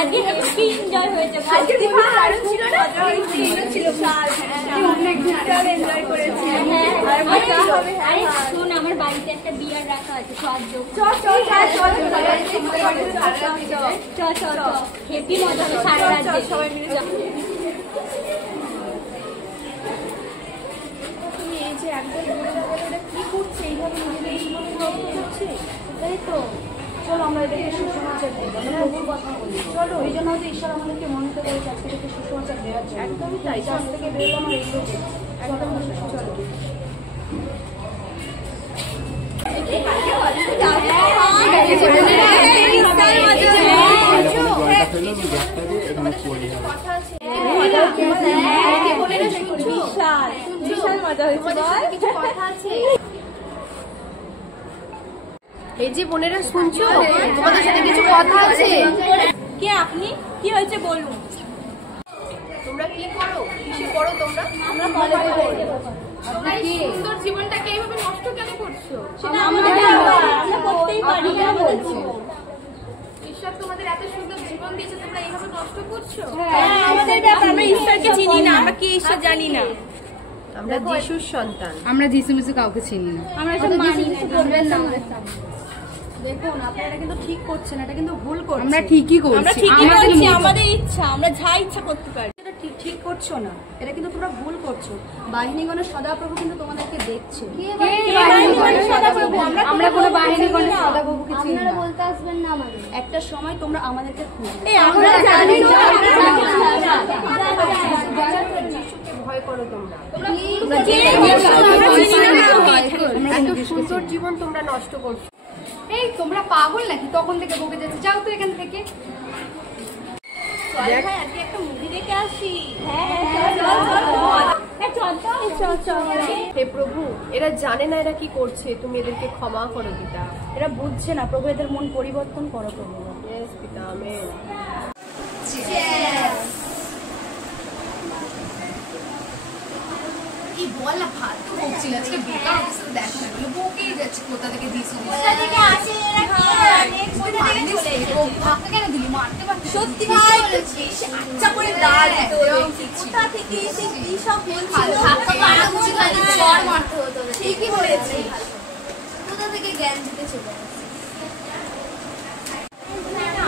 আজকে heavy enjoy হয়েছে। আজকে দারুণ ছিল না? ছিল অনেক এনজয় করেছি। আরে শোন, আমার বাড়িতে একটা বিয়ার রাখা আছে, হেভি মজা হবে সারা রাত সবাই মিলে। তুমি এই যে একদম কি করছে এইভাবে করছে, তাই তো। চলো আমরা এদেরকে সুসমাচার দিই, প্রভুর কথা বলি। চলো, এই জন্য হয়তো ঈশ্বর আমাদেরকে মনোনীত করেছে আজকে থেকে সুসমাচার দেওয়ার জন্য। একদমই তাই, চাষ থেকে বেরোলো আমার এই লোকে। একদম চলো। এই যে বোনেরা শুনছো, তোমাদের সাথে কিছু কথা আছে। কে আপনি? কি হয়েছে বলুন। তোমরা কি করো, কিসে করো তোমরা? আমরা কলেজে পড়ি। সুন্দর জীবনটাকে এইভাবে নষ্ট কেন করছো? আমরা করতেই পারি না বলছি। ঈশ্বর তোমাদের এত সুন্দর জীবন দিয়েছে, তোমরা এইভাবে নষ্ট করছো। আমরা ঈশ্বরকে চিনি না, আমরা কি ঈশ্বর জানি না। আমরা যিশুর সন্তান, আমরা যিশু মিশু কাউকে চিনি না। আমরা শুধু মানি না। দেখুন আপনারা এটা কিন্তু ঠিক করছেন, এটা কিন্তু ভুল করছেন। আমরা ঠিকই করছি, আমরা ঠিকই করছি, আমাদের ইচ্ছা, আমরা যা ইচ্ছা করতে পারি। এটা ঠিক করছো না, এটা কিন্তু তোমরা ভুল করছো। বাহিনীগণের সদাপ্রভু কিন্তু তোমাদেরকে দেখছে। আমরা কোনো বাহিনীগণের সদাপ্রভুকে চিনি না। বলতে আসবেন না আমাদের। একটা সময় তোমরা আমাদেরকে খুঁজবে। আমরা জানি যিশুকে ভয় করো তোমরা। এত সুন্দর জীবন তোমরা নষ্ট করছো। এই তোমরা পাগল নাকি? তখন থেকে বকে যাচ্ছে, যাও তো এখান থেকে। আজকে একটা মুভি দেখে আসি। হে প্রভু, এরা জানে না এরা কি করছে, তুমি এদেরকে ক্ষমা করো পিতা। এরা বুঝছে না প্রভু, এদের মন পরিবর্তন করো প্রভু। ইয়েস পিতা, আমেন। কি বল না, ফালতু বকছিল আজকে, বেকার অবস্থা দেখা গেল, বকেই যাচ্ছে কোথা থেকে দিয়েছি। ধাক্কা কেন দিলি? মারতে পারছি সত্যি আচ্ছা করে দাঁড়ায় কোথা থেকে কি সব মারতে হতো। ঠিকই বলেছি, কোথা থেকে জ্ঞান দিতে চলে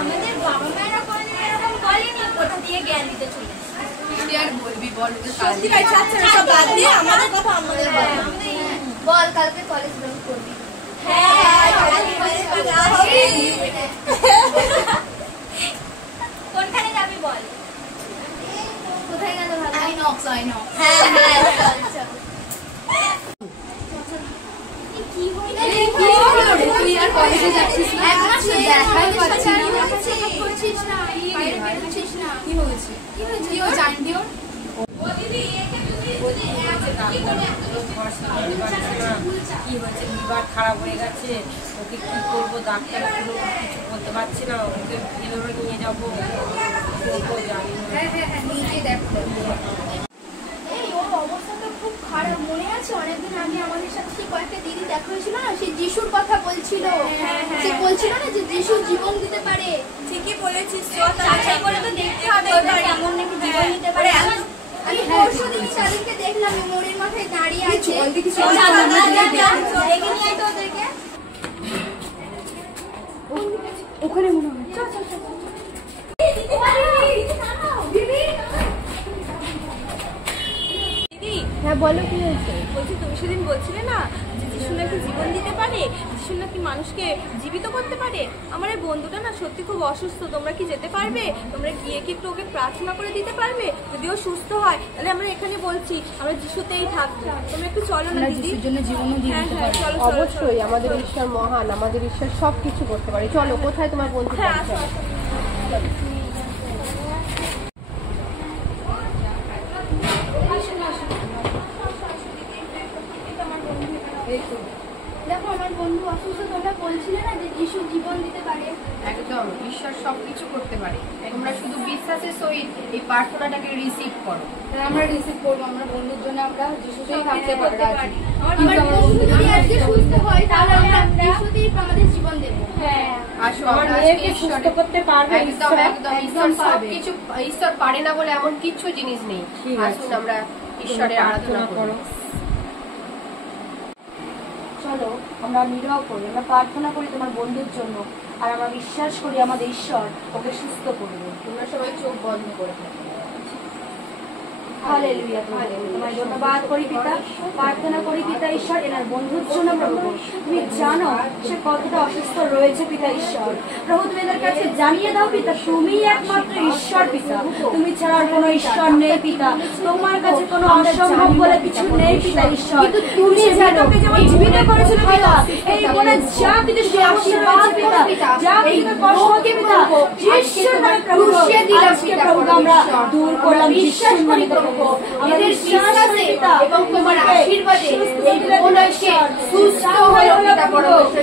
আমাদের বাবা মায়েরা কোনোদিন এরকম বলেনি কোথা দিয়ে জ্ঞান দিতে চলে। আর বলবি বল, আমাদের কথা আমাদের বল, কালকে কলেজ জয়েন করবি? কোনখানে যাবি বল? কোথায় গেল? INOX. কি হইলো? তুই আর কলেজে যাচ্ছিস না? দেখাই পাচ্ছি না। কি হয়েছে? কি ও জানবি? কি হয়েছে, লিভার খারাপ হয়ে গেছে, ওকে কি করবো, ডাক্তার কোনো কিছু বলতে পারছি না, ওকে এভাবে নিয়ে যাবো জানি না। নিজে দেখো, এই ওর অবস্থা তো খুব খারাপ। মনে আছে অনেকদিন আগে আমাদের সাথে সেই কয়েকটা দিদি দেখা হয়েছিল না, সেই যিশুর কথা বলছিল। সে বলছিল না যে যিশু জীবন দিতে পারে। ঠিকই বলেছিস, যাচাই করে তো দেখতে হবে কেমন নাকি জীবন দিতে পারে। আমি পরশুদিন তাদেরকে দেখলাম মোড়ের মাথায় দাঁড়িয়ে আছে। দেখে নিয়ে আয় তো ওদেরকে। ওখানে মনে হয়। দিদি, হ্যাঁ বলো, কি হয়েছে? বলছি তুমি সেদিন বলছিলে না যে যিশু নাকি জীবন দিতে পারে, যিশু নাকি মানুষকে জীবিত করতে পারে। আমার এই বন্ধুটা না সত্যি খুব অসুস্থ, তোমরা কি যেতে পারবে? তোমরা গিয়ে কি একটু ওকে প্রার্থনা করে দিতে পারবে? যদি ও সুস্থ হয় তাহলে আমরা এখানে বলছি আমরা যিশুতেই থাকবো। তোমরা একটু চলো না দিদি। যিশুর জন্য জীবনও দিয়ে দিতে পারি। অবশ্যই, আমাদের ঈশ্বর মহান, আমাদের ঈশ্বর সবকিছু করতে পারে। চলো, কোথায় তোমার বন্ধু? দেখো আমার বন্ধু অসুস্থ, তোমরা বলছিলে না যে যিশু জীবন দিতে পারে। একদম, ঈশ্বর সবকিছু করতে পারে। তোমরা শুধু বিশ্বাসের সহিত এই প্রার্থনাটাকে রিসিভ করো। আমরা রিসিভ করবো, আমরা বন্ধুর জন্য আমরা যিশুতেই থাকতে পারি। আমার বন্ধু যদি আজকে সুস্থ হয় তাহলে আমার আমরা মেয়েকে আজকে সুস্থ করতে পারবে একদম ঈশ্বর। একদম ঈশ্বর সবকিছু, ঈশ্বর পারে না বলে এমন কিছু জিনিস নেই। ঠিক আছে। আসুন আমরা ঈশ্বরের আরাধনা করো। চলো আমরা নীরব করি, আমরা প্রার্থনা করি তোমার বন্ধুর জন্য, আর আমরা বিশ্বাস করি আমাদের ঈশ্বর ওকে সুস্থ করবে। তোমরা সবাই চোখ বন্ধ করে থাকো। হালেলুয়া, তোমায় ধন্যবাদ করি পিতা, প্রার্থনা করি পিতা ঈশ্বর এনার বন্ধুর জন্য। প্রভু তুমি জানো সে কতটা অসুস্থ রয়েছে পিতা ঈশ্বর। প্রভু তুমি এদের কাছে জানিয়ে দাও পিতা, তুমি একমাত্র ঈশ্বর পিতা, তুমি ছাড়া আর কোনো ঈশ্বর নেই পিতা, তোমার কাছে কোনো অসম্ভব বলে কিছু নেই পিতা ঈশ্বর। তুমি জানোকে যেমন জীবিত করেছিল পিতা, এই মনে যা কিছু সমস্যা রয়েছে পিতা, যা কিছু কষ্ট হচ্ছে পিতা, যিশুর নামে প্রভু আজকে প্রভু আমরা দূর করলাম যিশুর নামে প্রভু। এদের বিশ্বাসে এবং তোমার আশীর্বাদে এই বোনকে সুস্থ হয়ে পিতা পরমেশ্বর,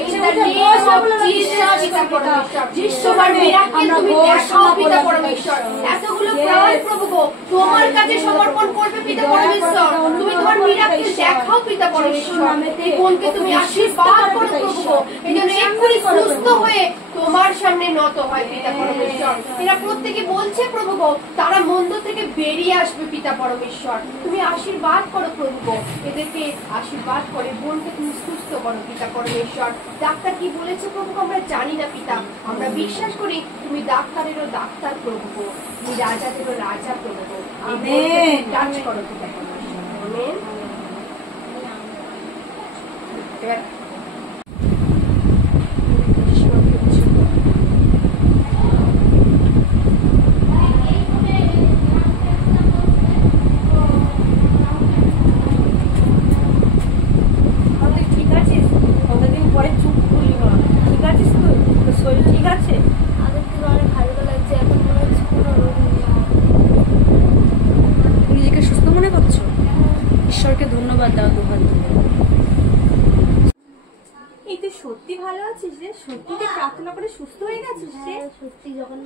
পিতা পরমেশ্বর, তোমার মিরাকেল তুমি দেখাও পিতা পরমেশ্বর। এতগুলো প্রাণ প্রভু গো তোমার কাছে সমর্পণ করবে পিতা পরমেশ্বর, তুমি তোমার মিরাকেল দেখাও পিতা পরমেশ্বর। এই বোনকে তুমি আশীর্বাদ করো প্রভু গো, এই জন্য এক্ষুনি সুস্থ হয়ে তোমার সামনে নত হয় পিতা পরমেশ্বর। এরা প্রত্যেকে বলছে প্রভু গো তারা মন্দ থেকে বেরিয়ে আসবে পিতা পরমেশ্বর, তুমি আশীর্বাদ করো প্রভু গো, এদেরকে আশীর্বাদ করে বোনকে তুমি সুস্থ করো পিতা পরমেশ্বর। ডাক্তার কি বলেছে প্রভু আমরা জানি না পিতা, আমরা বিশ্বাস করি তুমি ডাক্তারেরও ডাক্তার প্রভু গো, তুমি রাজাদেরও রাজা প্রভু গো। আমেন। টাচ করো পিতা পরমেশ্বর। আমেন। ঠিক আছিস? কতদিন পরে চুপ করলি মা, ঠিক আছিস তুই? তোর শরীর ঠিক আছে? আগের থেকে অনেক হালকা লাগছে, এখন মনে হচ্ছে কোনো রোগ নেই। তুমি নিজেকে সুস্থ মনে করছো? ঈশ্বরকে ধন্যবাদ দাও দুহাত তুলে। এই তুই সত্যি ভালো আছিস রে? সত্যি তুই প্রার্থনা করে সুস্থ হয়ে গেছিস রে? সত্যি যখন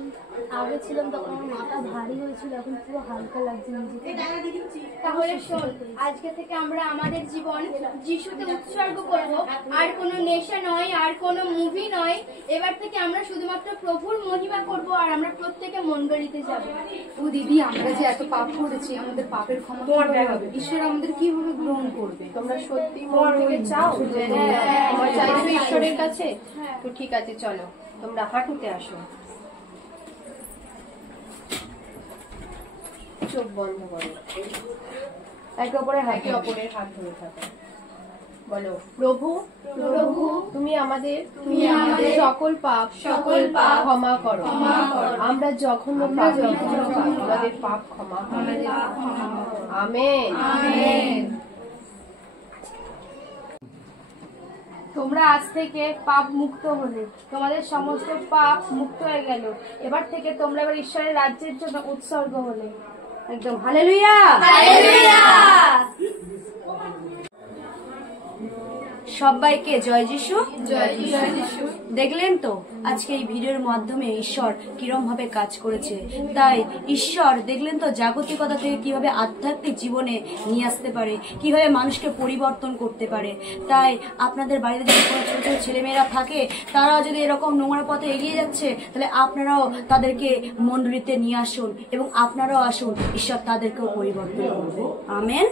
আগে ছিলাম তখন আমার মাথা ভারী হয়েছিল, এখন পুরো হালকা লাগছে নিজেকে। তাহলে শোন, আজকে থেকে আমরা আমাদের জীবন যিশুতে উৎসর্গ করব, আর কোনো নেশা নয়, আর কোনো মুভি নয়। এবার থেকে আমরা শুধুমাত্র প্রভুর মহিমা করব, আর আমরা প্রত্যেকে মণ্ডলীতে যাব। ও দিদি, আমরা যে এত পাপ করেছি, আমাদের পাপের ক্ষমা কিভাবে হবে? ঈশ্বর আমাদের কিভাবে গ্রহণ করবে? তোমরা সত্যি মন থেকে চাও যে তোমরা চাইছো ঈশ্বরের কাছে? তো ঠিক আছে, চলো তোমরা হাঁটুতে আসো, চোখ বন্ধ করো, একে অপরের হাত একে অপরের হাত ধরে থাকো। বলো, প্রভু প্রভু তুমি আমাদের সকল পাপ ক্ষমা করো। আমরা জঘন্য পাপী, আমাদের পাপ ক্ষমা করো। আমেন। তোমরা আজ থেকে পাপ মুক্ত হলে, তোমাদের সমস্ত পাপ মুক্ত হয়ে গেল। এবার থেকে তোমরা এবার ঈশ্বরের রাজ্যের জন্য উৎসর্গ হলে। একদম হালেলুয়া। সবাইকে জয় যিশু। দেখলেন তো আজকে এই ভিডিওর মাধ্যমে ঈশ্বর কিরম ভাবে কাজ করেছে। তাই ঈশ্বর দেখলেন তো জাগতিকতা থেকে কিভাবে আধ্যাত্মিক জীবনে নিয়ে আসতে পারে, কিভাবে মানুষকে পরিবর্তন করতে পারে। তাই আপনাদের বাড়িতে যদি কোনো ছোট ছোট ছেলেমেয়েরা থাকে, তারাও যদি এরকম নোংরা পথে এগিয়ে যাচ্ছে, তাহলে আপনারাও তাদেরকে মণ্ডলীতে নিয়ে আসুন এবং আপনারাও আসুন, ঈশ্বর তাদেরকেও পরিবর্তন করবে। আমেন।